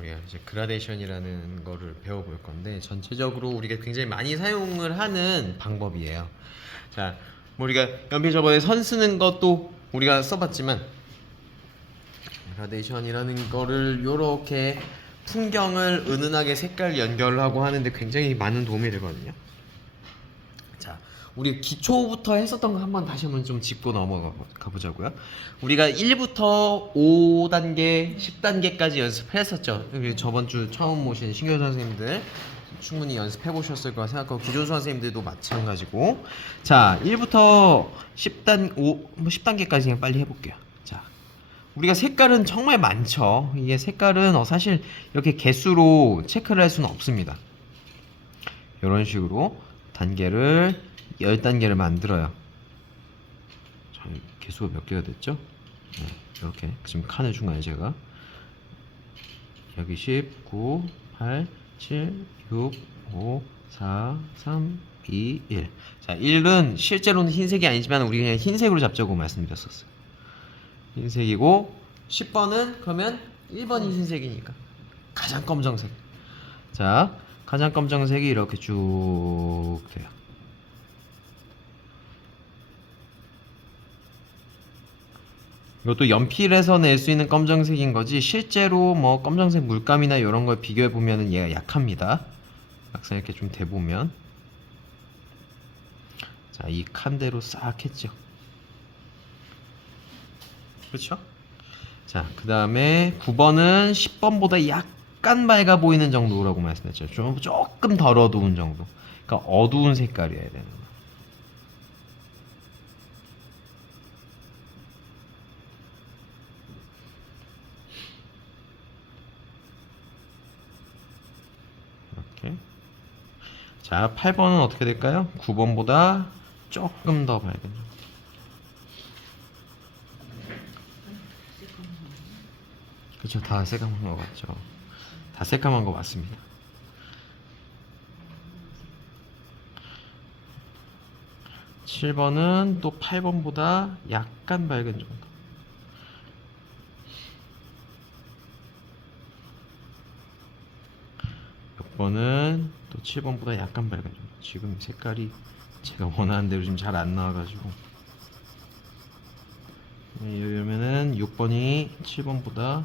우리가 이제 그라데이션이라는 거를 배워볼 건데 전체적으로 우리가 굉장히 많이 사용을 하는 방법이에요. 자, 뭐 우리가 연필 저번에 선 쓰는 것도 우리가 써봤지만 그라데이션이라는 거를 요렇게 풍경을 은은하게 색깔 연결하고 하는데 굉장히 많은 도움이 되거든요. 자, 우리 기초부터 했었던 거 다시 한번 좀 짚고 넘어가 보자고요. 우리가 1부터 5단계, 10단계까지 연습했었죠. 저번 주 처음 모신 신규 선생님들 충분히 연습해 보셨을 거라 생각하고 기존 선생님들도 마찬가지고. 자, 1부터 10단계까지 그냥 빨리 해볼게요. 자, 우리가 색깔은 정말 많죠. 이게 색깔은 사실 이렇게 개수로 체크를 할 수는 없습니다. 이런 식으로 단계를 10단계를 만들어요. 자, 개수가 몇 개가 됐죠? 네, 이렇게 지금 칸을 준 거예요 제가. 여기 10, 9, 8, 7, 6, 5, 4, 3, 2, 1. 자, 1은 실제로는 흰색이 아니지만 우리 그냥 흰색으로 잡자고 말씀드렸었어요. 흰색이고 10번은 그러면 1번이 흰색이니까 가장 검정색. 자, 가장 검정색이 이렇게 쭉 돼요. 이것도 연필에서 낼 수 있는 검정색인 거지 실제로 뭐 검정색 물감이나 이런 걸 비교해 보면은 얘가 약합니다. 막상 이렇게 좀 대보면, 자, 이 칸대로 싹 했죠. 그렇죠? 자, 그 다음에 9번은 10번보다 약간 맑아 보이는 정도라고 말씀했죠. 조금 덜 어두운 정도. 그러니까 어두운 색깔이어야 되는 거예요. 이렇게. 자, 8번은 어떻게 될까요? 9번보다 조금 더 밝은 정도. 그렇죠. 다 새까만 거 같죠. 다 새까만 거 맞습니다. 칠 번은 또 8번보다 약간 밝은 정도. 6번은 또 7번보다 약간 밝은 정도. 지금 색깔이 제가 원하는 대로 지금 잘 안 나와가지고, 이러면은 6번이 7번보다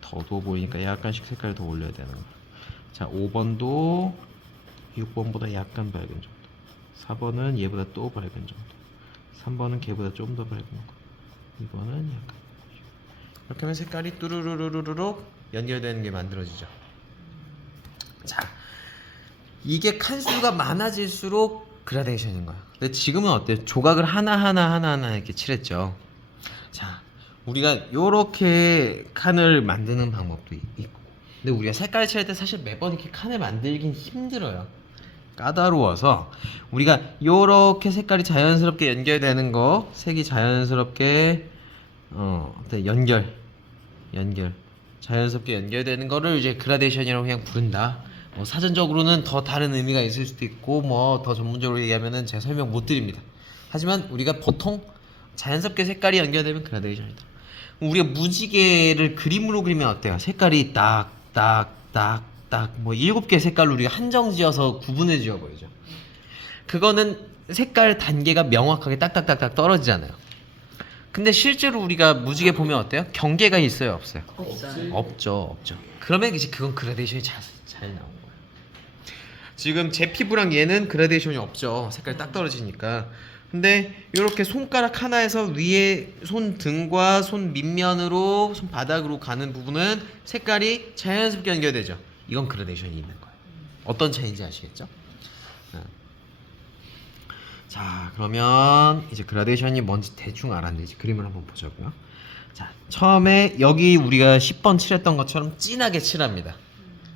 더 어두워 보이니까 약간씩 색깔을 더 올려야 되는 거예요. 자, 5번도 6번보다 약간 밝은 정도. 4번은 얘보다 또 밝은 정도. 3번은 걔보다 좀 더 밝은 거. 2번은 약간. 이렇게 하면 색깔이 뚜루루루루룩 연결되는 게 만들어지죠. 자, 이게 칸수가 많아질수록 그라데이션인 거야. 근데 지금은 어때요? 조각을 하나하나 이렇게 칠했죠. 자, 우리가 요렇게 칸을 만드는 방법도 있고, 근데 우리가 색깔을 칠할 때 사실 매번 이렇게 칸을 만들긴 힘들어요. 까다로워서 우리가 요렇게 색깔이 자연스럽게 연결되는 거, 색이 자연스럽게 연결 자연스럽게 연결되는 거를 이제 그라데이션이라고 그냥 부른다. 사전적으로는 더 다른 의미가 있을 수도 있고 뭐 더 전문적으로 얘기하면은 제가 설명 못 드립니다. 하지만 우리가 보통 자연스럽게 색깔이 연결되면 그라데이션이다. 우리가 무지개를 그림으로 그리면 어때요? 색깔이 딱딱딱딱 뭐 7개 색깔로 우리가 한정지어서 구분해 지어버리죠. 그거는 색깔 단계가 명확하게 딱딱딱딱 떨어지잖아요. 근데 실제로 우리가 무지개 보면 어때요? 경계가 있어요, 없어요? 없죠. 그러면 이제 그건 그라데이션이 잘 나온 거예요. 지금 제 피부랑 얘는 그라데이션이 없죠. 색깔이 딱 떨어지니까. 근데 이렇게 손가락 하나에서 위에 손등과 손 밑면으로 손바닥으로 가는 부분은 색깔이 자연스럽게 연결되죠. 이건 그라데이션이 있는 거예요. 어떤 차이인지 아시겠죠? 자, 그러면 이제 그라데이션이 뭔지 대충 알았는데 이제 그림을 한번 보자고요. 자, 처음에 여기 우리가 10번 칠했던 것처럼 진하게 칠합니다.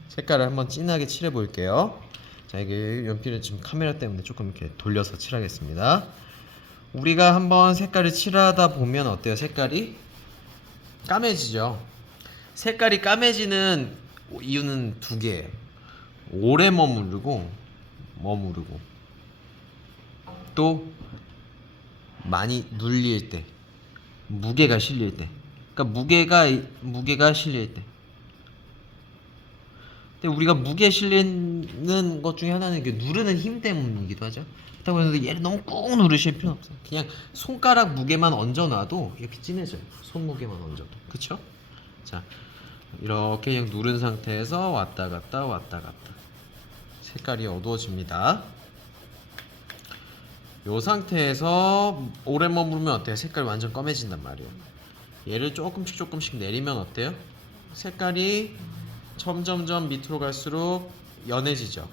색깔을 한번 진하게 칠해 볼게요. 자, 이게 연필을 지금 카메라 때문에 조금 이렇게 돌려서 칠하겠습니다. 우리가 한번 색깔을 칠하다 보면 어때요? 색깔이 까매지죠. 색깔이 까매지는 이유는 두 개예요. 오래 머무르고 또 많이 눌릴 때, 무게가 실릴 때. 그러니까 무게가 실릴 때. 근데 우리가 무게 실리는 것 중에 하나는 이게 누르는 힘 때문이기도 하죠. 그렇다고 해서 얘를 너무 꾹 누르실 필요 없어요. 그냥 손가락 무게만 얹어놔도 이렇게 진해져요. 손 무게만 얹어도. 그쵸? 자, 이렇게 그냥 누른 상태에서 왔다 갔다 왔다 갔다. 색깔이 어두워집니다. 이 상태에서 오래 머무르면 어때요? 색깔이 완전 검해진단 말이에요. 얘를 조금씩 내리면 어때요? 색깔이 점점점 밑으로 갈수록 연해지죠.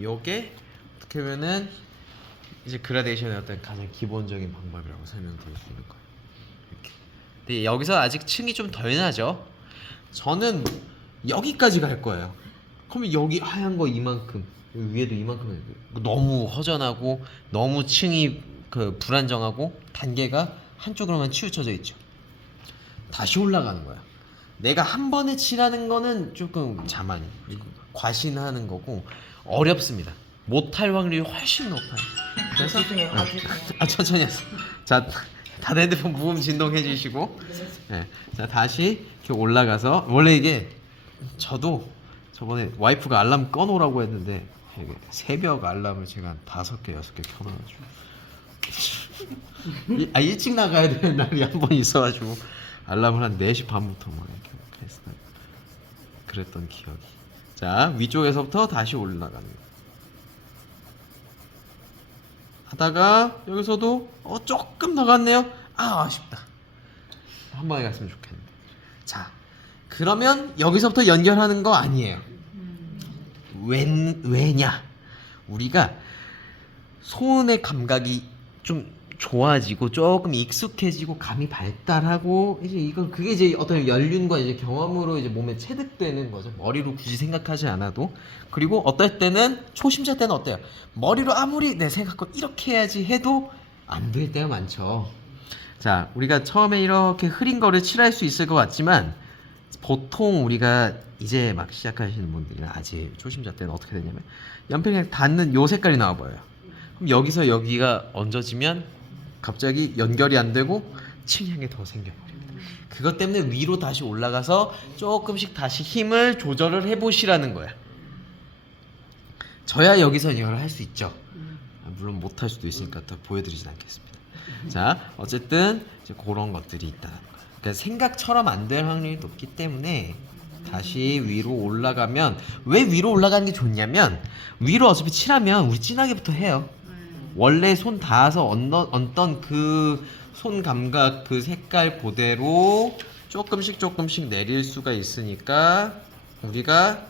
요게 어떻게 보면은 이제 그라데이션의 어떤 가장 기본적인 방법이라고 설명드릴 수 있는 거예요. 이렇게. 근데 여기서 아직 층이 좀 덜 나죠. 저는 여기까지 갈 거예요. 그러면 여기 하얀 거 이만큼, 여기 위에도 이만큼, 너무 허전하고 너무 층이 그 불안정하고 단계가 한쪽으로만 치우쳐져 있죠. 다시 올라가는 거야. 내가 한 번에 칠하는 거는 조금 자만이, 과신하는 거고 어렵습니다. 못할 확률이 훨씬 높아요. 그래서 천천히 하세요. 자, 다들 핸드폰 무음 진동해 주시고, 네. 자, 다시 이렇게 올라가서, 원래 이게 저도 저번에 와이프가 알람 꺼놓으라고 했는데 새벽 알람을 제가 한 5개 6개 켜놔가지고 일찍 나가야 되는 날이 한 번 있어가지고 알람을 한 4시 반부터 막 이렇게 했어요. 그랬던 기억이. 자, 위쪽에서부터 다시 올라가는 거예요. 하다가 여기서도 조금 나갔네요. 아쉽다. 한 번에 갔으면 좋겠는데. 자, 그러면 여기서부터 연결하는 거 아니에요. 왜냐? 우리가 손의 감각이 좀 좋아지고 조금 익숙해지고 감이 발달하고 이제 이건 그게 이제 어떤 연륜과 이제 경험으로 이제 몸에 체득되는 거죠. 머리로 굳이 생각하지 않아도. 그리고 어떨 때는 초심자 때는 어때요? 머리로 아무리 내 생각과 이렇게 해야지 해도 안 될 때가 많죠. 자, 우리가 처음에 이렇게 흐린 거를 칠할 수 있을 것 같지만 보통 우리가 이제 막 시작하시는 분들이나 아직 초심자 때는 어떻게 되냐면 연필 그냥 닿는 요 색깔이 나와 보여요. 그럼 여기서 여기가 얹어지면 갑자기 연결이 안 되고 층향이 더 생겨버립니다. 그것 때문에 위로 다시 올라가서 조금씩 다시 힘을 조절을 해보시라는 거야. 저야 여기서 이걸 할 수 있죠. 물론 못할 수도 있으니까 더 보여드리진 않겠습니다. 자, 어쨌든 이제 그런 것들이 있다는 거야. 그러니까 생각처럼 안 될 확률이 높기 때문에 다시 위로 올라가면, 왜 위로 올라가는 게 좋냐면 위로 어차피 칠하면 우리 진하게부터 해요. 원래 손 닿아서 얹던 그 손 감각, 그 색깔 그대로 조금씩 내릴 수가 있으니까 우리가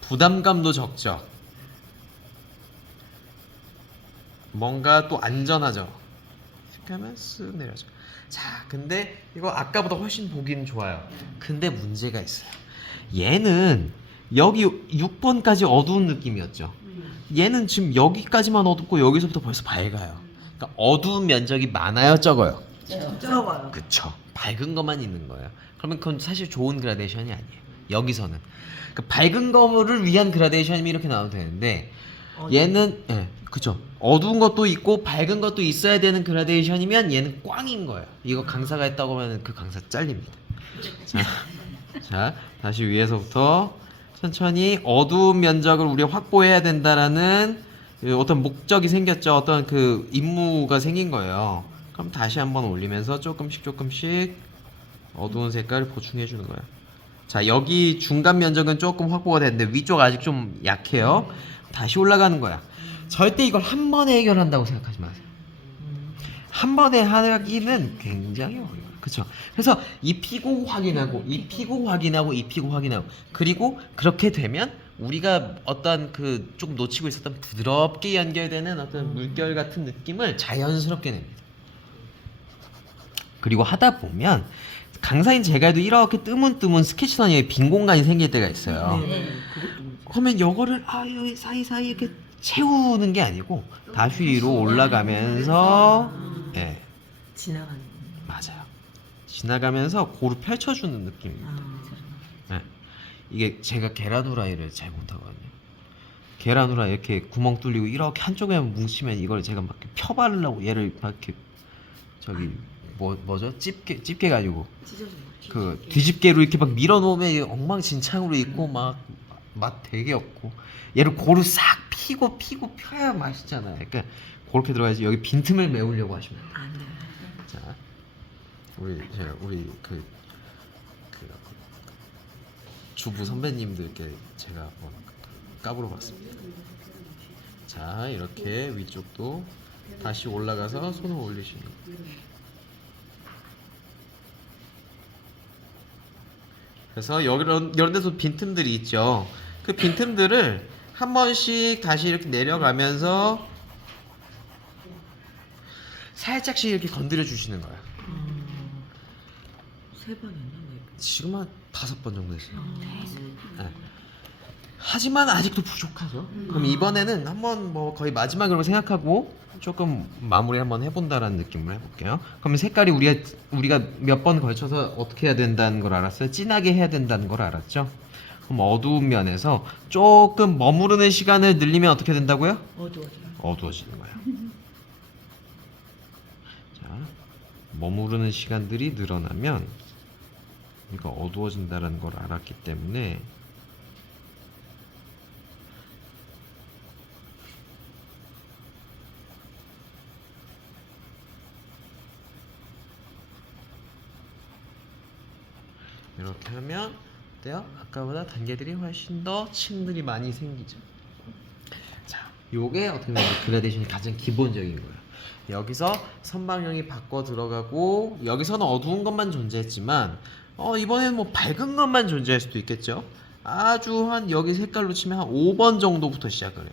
부담감도 적죠. 뭔가 또 안전하죠. 이렇게 하면 쓱 내려져. 자, 근데 이거 아까보다 훨씬 보기는 좋아요. 근데 문제가 있어요. 얘는 여기 6번까지 어두운 느낌이었죠. 얘는 지금 여기까지만 어둡고 여기서부터 벌써 밝아요. 그러니까 어두운 면적이 많아요, 적어요? 적어요. 그쵸. 밝은 것만 있는 거예요. 그러면 그건 사실 좋은 그라데이션이 아니에요. 여기서는. 그 밝은 거를 위한 그라데이션이 이렇게 나오면 되는데 얘는 그쵸. 어두운 것도 있고 밝은 것도 있어야 되는 그라데이션이면 얘는 꽝인 거예요. 이거 강사가 했다고 하면 그 강사 잘립니다. 자, 다시 위에서부터 천천히 어두운 면적을 우리가 확보해야 된다라는 어떤 목적이 생겼죠. 어떤 그 임무가 생긴 거예요. 그럼 다시 한번 올리면서 조금씩 어두운 색깔을 보충해 주는 거예요. 자, 여기 중간 면적은 조금 확보가 됐는데 위쪽 아직 좀 약해요. 다시 올라가는 거야. 절대 이걸 한 번에 해결한다고 생각하지 마세요. 한 번에 하기는 굉장히 어려워요. 그렇죠? 그래서 입히고 확인하고 그리고 그렇게 되면 우리가 어떤 그 조금 놓치고 있었던 부드럽게 연결되는 어떤 물결 같은 느낌을 자연스럽게 냅니다. 그리고 하다 보면 강사인 제가 해도 이렇게 뜨문뜨문 스케치선에 빈 공간이 생길 때가 있어요. 그러면 이거를 여기 사이사이 이렇게 채우는 게 아니고 다시 위로 올라가면서 지나가는. 맞아요. 지나가면서 고루 펼쳐주는 느낌입니다. 이게 제가 계란 후라이를 잘 못하거든요. 계란 후라이 이렇게 구멍 뚫리고 이렇게 한쪽에만 뭉치면 이걸 제가 막 펴바르려고 얘를 막 이렇게 뭐죠? 집게 가지고 찢어져요. 그 뒤집개로 이렇게 막 밀어놓으면 이게 엉망진창으로 있고 막 맛 되게 없고 얘를 고루 싹 피고 펴야 맛있잖아요. 그러니까 그렇게 들어가야지. 여기 빈틈을 메우려고 하시면 돼요. 안 돼. 자, 우리 그 주부 선배님들께 제가 한번 까불어봤습니다. 자, 이렇게 위쪽도 다시 올라가서 손을 올리시는 거예요. 그래서 이런 데서 빈틈들이 있죠. 그 빈틈들을 한 번씩 다시 이렇게 내려가면서 살짝씩 이렇게 건드려 주시는 거예요. 3번 했나 왜? 지금 한 5번 정도 했어요. 네. 하지만 아직도 부족하죠. 그럼 이번에는 한번 뭐 거의 마지막으로 생각하고 조금 마무리 한번 해본다라는 느낌으로 해볼게요. 그러면 색깔이 우리가 몇 번 걸쳐서 어떻게 해야 된다는 걸 알았어요. 진하게 해야 된다는 걸 알았죠. 그럼 어두운 면에서 조금 머무르는 시간을 늘리면 어떻게 된다고요? 어두워지는 거예요. 자, 머무르는 시간들이 늘어나면 우리가 어두워진다는 걸 알았기 때문에 이렇게 하면 어때요? 아까보다 단계들이 훨씬 더 층들이 많이 생기죠. 자, 요게 어떻게 보면 그라데이션이 가장 기본적인 거예요. 여기서 선방향이 바꿔 들어가고 여기서는 어두운 것만 존재했지만 이번에는 뭐 밝은 것만 존재할 수도 있겠죠. 아주 한 여기 색깔로 치면 한 5번 정도부터 시작을 해요.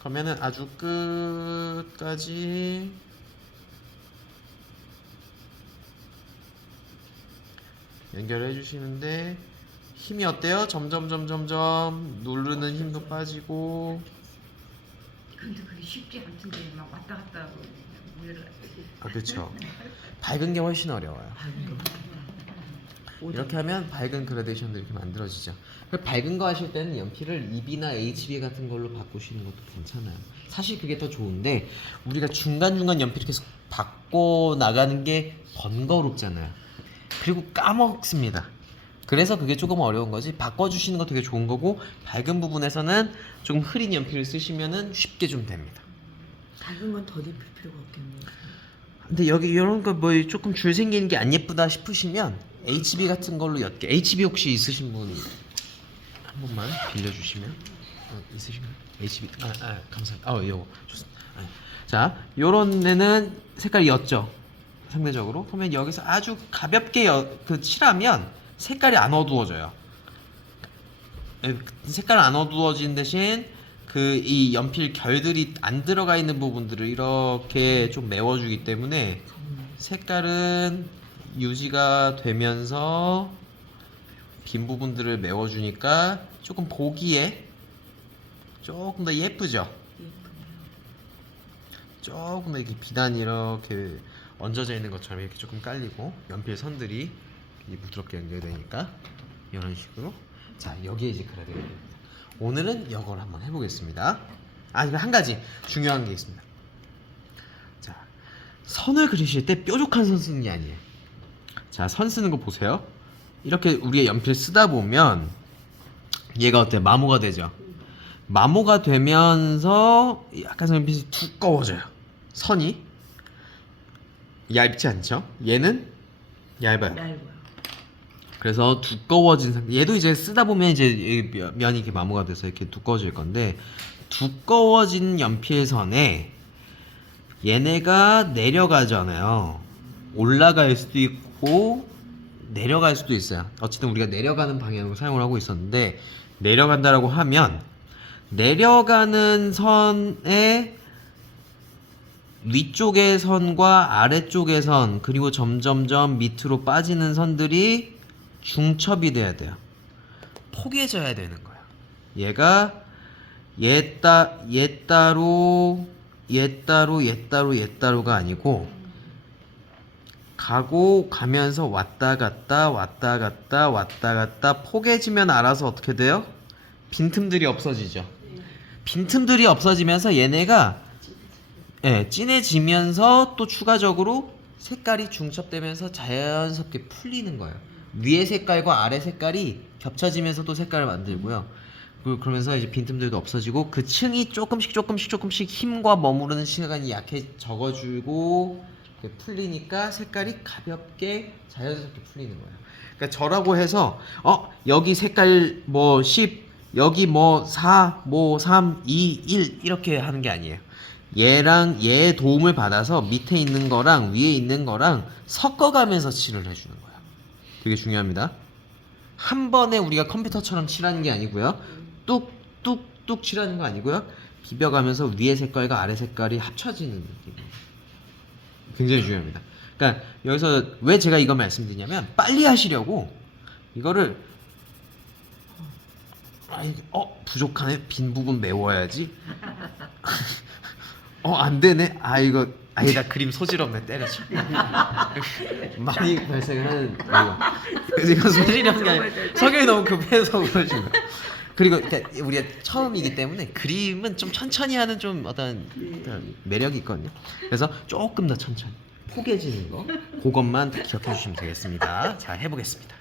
그러면은 아주 끝까지 연결해 주시는데 힘이 어때요? 점점 누르는 힘도 빠지고. 근데 그게 쉽지 않던데 막 왔다 갔다 하고 아, 그렇죠. 밝은 게 훨씬 어려워요. 이렇게 하면 밝은 그라데이션도 이렇게 만들어지죠. 밝은 거 하실 때는 연필을 EB나 HB 같은 걸로 바꾸시는 것도 괜찮아요. 사실 그게 더 좋은데 우리가 중간중간 연필을 계속 바꿔 나가는 게 번거롭잖아요. 그리고 까먹습니다. 그래서 그게 조금 어려운 거지. 바꿔주시는 거 되게 좋은 거고 밝은 부분에서는 조금 흐린 연필을 쓰시면은 쉽게 좀 됩니다. 밝은 건 더 입힐 필요가 없겠네요. 근데 여기 이런 거 뭐 조금 줄 생기는 게 안 예쁘다 싶으시면 HB 같은 걸로 옅게. HB 혹시 있으신 분 한 번만 빌려주시면 있으신가요? HB 감사합니다. 요거 좋습니다. 자, 요런 데는 색깔이 옅죠. 상대적으로. 그러면 여기서 아주 가볍게 칠하면 색깔이 안 어두워져요. 색깔 안 어두워진 대신 이 연필 결들이 안 들어가 있는 부분들을 이렇게 좀 메워주기 때문에 색깔은 유지가 되면서 빈 부분들을 메워주니까 조금 보기에 조금 더 예쁘죠. 조금 더 이렇게 비단이 이렇게 얹어져 있는 것처럼 이렇게 조금 깔리고 연필 선들이 부드럽게 연결되니까 이런 식으로. 자, 여기에 이제 그려야 됩니다. 오늘은 이걸 한번 해보겠습니다. 이거 한 가지 중요한 게 있습니다. 자, 선을 그리실 때 뾰족한 선 쓰는 게 아니에요. 자, 선 쓰는 거 보세요. 이렇게 우리가 연필 쓰다 보면 얘가 어때? 마모가 되죠. 마모가 되면서 약간 연필이 두꺼워져요. 선이 얇지 않죠? 얘는 얇아요. 그래서 두꺼워진 상태. 얘도 이제 쓰다 보면 이제 면이 이렇게 마모가 돼서 이렇게 두꺼워질 건데, 두꺼워진 연필선에 얘네가 내려가잖아요. 올라갈 수도 있고 내려갈 수도 있어요. 어쨌든 우리가 내려가는 방향으로 사용을 하고 있었는데, 내려간다라고 하면 내려가는 선에 위쪽의 선과 아래쪽의 선, 그리고 점점점 밑으로 빠지는 선들이 중첩이 돼야 돼요. 포개져야 되는 거예요. 얘가 얘 따로 얘따로가 아니고 가면서 왔다 갔다 포개지면 알아서 어떻게 돼요? 빈틈들이 없어지죠. 빈틈들이 없어지면서 얘네가 예, 진해지면서 또 추가적으로 색깔이 중첩되면서 자연스럽게 풀리는 거예요. 위에 색깔과 아래 색깔이 겹쳐지면서 또 색깔을 만들고요. 그러면서 이제 빈틈들도 없어지고 그 층이 조금씩 힘과 머무르는 시간이 적어지고 풀리니까 색깔이 가볍게 자연스럽게 풀리는 거예요. 그러니까 저라고 해서 여기 색깔 뭐 10, 여기 뭐 4, 뭐 3, 2, 1 이렇게 하는 게 아니에요. 얘랑 얘의 도움을 받아서 밑에 있는 거랑 위에 있는 거랑 섞어가면서 칠을 해주는 거예요. 되게 중요합니다. 한 번에 우리가 컴퓨터처럼 칠하는 게 아니고요. 뚝뚝뚝 칠하는 거 아니고요. 비벼가면서 위에 색깔과 아래 색깔이 합쳐지는 느낌. 굉장히 중요합니다. 그러니까 여기서 왜 제가 이거 말씀드리냐면 빨리 하시려고 이거를 부족하네. 빈 부분 메워야지. 안 되네. 이거 나 그림 소질 없네. 때려쳐. 많이 발생을 하는 이거. 그래서 이거 소질이 없는 게 아니라 성격이 너무 급해서 그러신 거예요. 그리고 그러니까 우리가 처음이기 때문에 그림은 좀 천천히 하는 좀 어떤 매력이 있거든요. 그래서 조금 더 천천히 포개지는 거 그것만 기억해 주시면 되겠습니다. 자, 해보겠습니다.